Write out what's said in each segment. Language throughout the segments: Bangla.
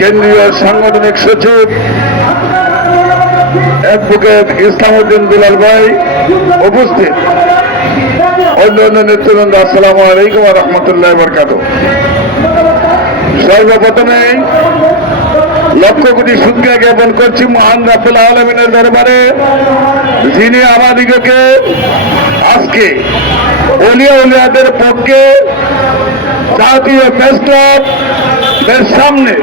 কেন্দ্রীয় সাংগঠনিক সচিব অ্যাডভোকেট ইসলামউদ্দিন দুলাল ভাই উপস্থিত, অন্যান্য নেতৃবৃন্দ, আসসালামু আলাইকুম ওয়া রাহমাতুল্লাহি ওয়া বারাকাতুহু। সর্বপ্রথমে লক্ষ কোটি শুকরিয়া জ্ঞাপন করছি মহান রাব্বুল আলামিনের দরবারে, যিনি আমাদিগকে আজকে ওলিয়া উলিয়াদের পক্ষে জাতীয় প্রেস ক্লাবের সামনে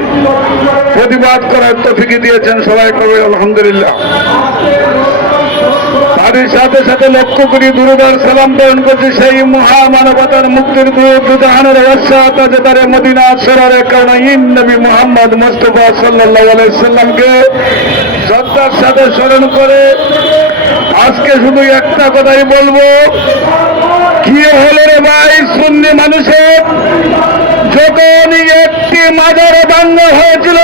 প্রতিবাদ করার তৌফিক দিয়েছেন। সবাই কবে আলহামদুলিল্লাহ। তাদের সাথে সাথে লক্ষ কোটি দুরুদার সালাম প্রেরণ করছে সেই মহামানবতার মুক্তির দুধানের তাজেদারে মদিনা সরারে কাউনাইন নবী মুহাম্মদ মুস্তাফা সাল্লাল্লাহু আলাইহি সাল্লামকে শ্রদ্ধার সাথে স্মরণ করে আজকে শুধু একটা কথাই বলবো, কি হলো রে ভাই সুন্নি মানুষের? যখন একটি মাজার ভাঙা হয়েছিল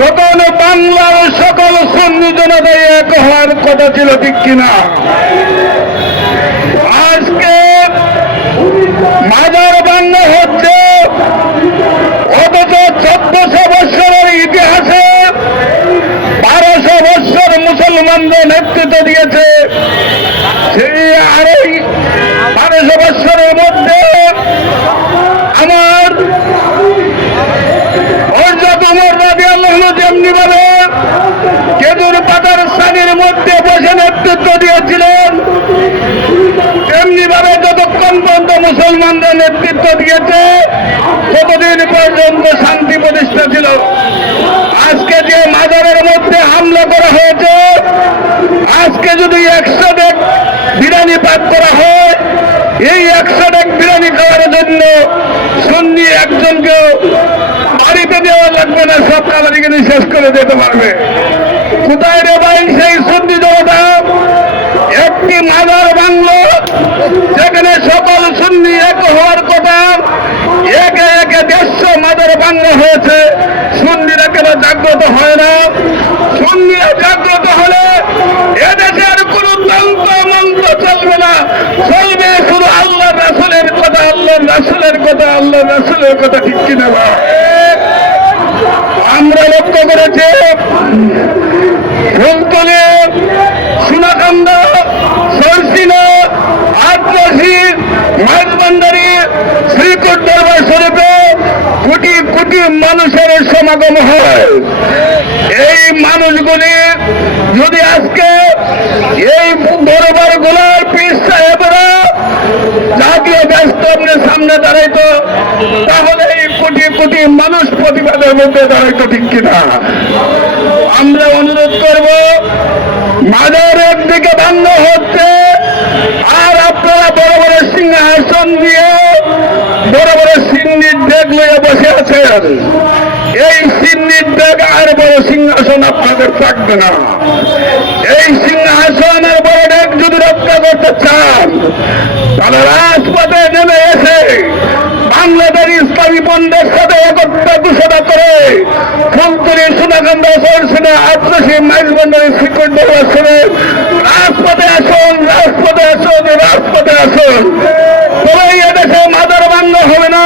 তখন বাংলার সকল সুন্নি জনতায় এক হওয়ার কথা ছিল, ঠিক কিনা? আজকে মাজার ভাঙা হচ্ছে, অথচ 1400 বৎসরের ইতিহাসে 1200 বৎসর মুসলমানদের নেতৃত্ব দিয়েছে। সেই আরই 1200 বৎসরের মধ্যে আমার হযরত ওমর রাদিয়াল্লাহু আনহু যেমনি ভাবে খেজুর পাতার ছানির মধ্যে বসে নেতৃত্ব দিয়েছিলেন, তেমনি ভাবে যতক্ষণ পর্যন্ত মুসলমানদের নেতৃত্ব দিয়েছে ততদিন পর্যন্ত শান্তি প্রতিষ্ঠা ছিল। আজকে যে মাজারের মধ্যে হামলা করা হয়েছে, আজকে যদি 100 ডেক বিরিয়ানি পাক করা হয়, এই 100 ডেক বিরিয়ানি খাওয়ার জন্য সুন্নি একজনকে বাড়িতে দেওয়া লাগবে না, সব কামারি কিনে শেষ করে দিতে পারবে। কোথায় রে ভাই সেই সুন্নি জনতা? একটি মাজার ভাঙলো যেখানে সকল সুন্নি এক হওয়ার কথা, একে একে 150 মাজার ভাঙা হয়েছে। সুন্নিরা কেন জাগ্রত হয় না? সুন্নিরা জাগ্রত হলে এদেশের কোন তন্ত্র মন্ত্র চলবে না, চলবে শুধু আল্লাহ রাসূলের কথা, আল্লাহ রাসূলের কথা, আল্লাহ রাসূলের কথা, ঠিক কিনা? আমরা লক্ষ্য করেছি ফুলতলী, সোনাকান্দা, সরসিনা, আটরশি, মাইজভান্ডারি, শ্রীকোট দরবার শরীফে কোটি কোটি মানুষের সমাগম হয়। এই মানুষগুলি যদি আজকে এই দরবার গুলার পীর সাহেবরা জাতীয় ব্যস্তমের সামনে দাঁড়াইতো, তাহলে এই কোটি কোটি মানুষ প্রতিবাদের মধ্যে দাঁড়াইতো, ঠিক কিনা? আমরা অনুরোধ করব, মাজার একদিকে ভাঙা হচ্ছে আর আপনারা বড় বড় সিংহাসন দিয়ে বড় বড় সিন্নির ডেক লইয়া বসে আছেন। এই সিন্নির ডেক আর বড় সিংহাসন আপনাদের থাকবে না। এই সিংহাসনের বড় ডেক যদি রক্ষা করতে চান, তাহলে রাজপথে নেমে এসে বাংলাদেশ ইসলামী বন্ধের সাথে একত্র ঘোষণা করে ফুলতলী, সোনাকান্দা, সরসিনা, আটরশি, মাইজভান্ডারি, শ্রীকোট দরবার শরীফ রাজপথে আসুন, রাজপথে আসুন, রাজপথে আসুন। তবে এদেশে মাজার ভাঙা হবে না,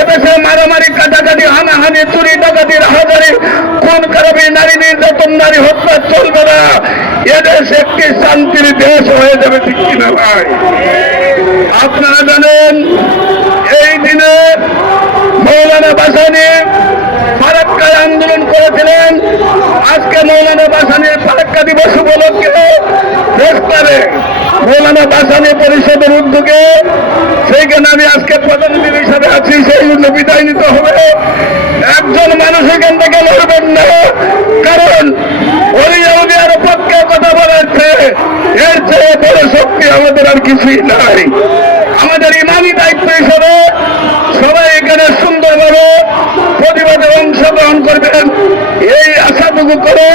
এদেশে মারামারি, কাটাকাটি, হানাহানি, চুরি, ডাকাতি, রাহাজারি, খুন খারাপি, নারী নির্যাতন, নারী হত্যা চলবে না। এদেশ একটি শান্তির দেশ হয়ে যাবে, ঠিক কিনা ভাই? আপনারা জানেন এই দিনে মৌলানা ভাসানী ফারাক্কায় আন্দোলন করেছিলেন। আজকে মৌলানা ভাসানীর ফারাক্কা দিবস উপলক্ষে প্রেস ক্লাবে মৌলানা ভাসানী পরিষদের উদ্যোগে সেইখানে আমি আজকে প্রতিনিধি হিসাবে আছি, সেই জন্য বিদায় নিতে হবে। একজন মানুষ এখান থেকে লড়বেন না, কারণ ওলিয়া উলিয়ার পক্ষে কথা বলাচ্ছে, এর চেয়ে বড় শক্তি আমাদের আর কিছুই নাই। আমাদের ইমানি দায়িত্ব হিসাবে সবাই এখানে সুন্দরভাবে প্রতিবাদে অংশগ্রহণ করবেন, এই আশাটুকু করে,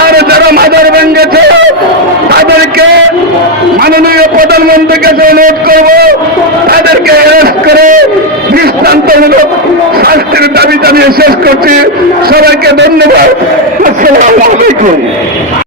আর যারা মাজার ভেঙেছে তাদেরকে মাননীয় প্রধানমন্ত্রীর কাছে অনুরোধ করব, তাদেরকে অ্যারেস্ট করে দৃষ্টান্তমূলক শাস্তির দাবি জানিয়ে শেষ করছি। সবাইকে ধন্যবাদ। আসসালামু আলাইকুম।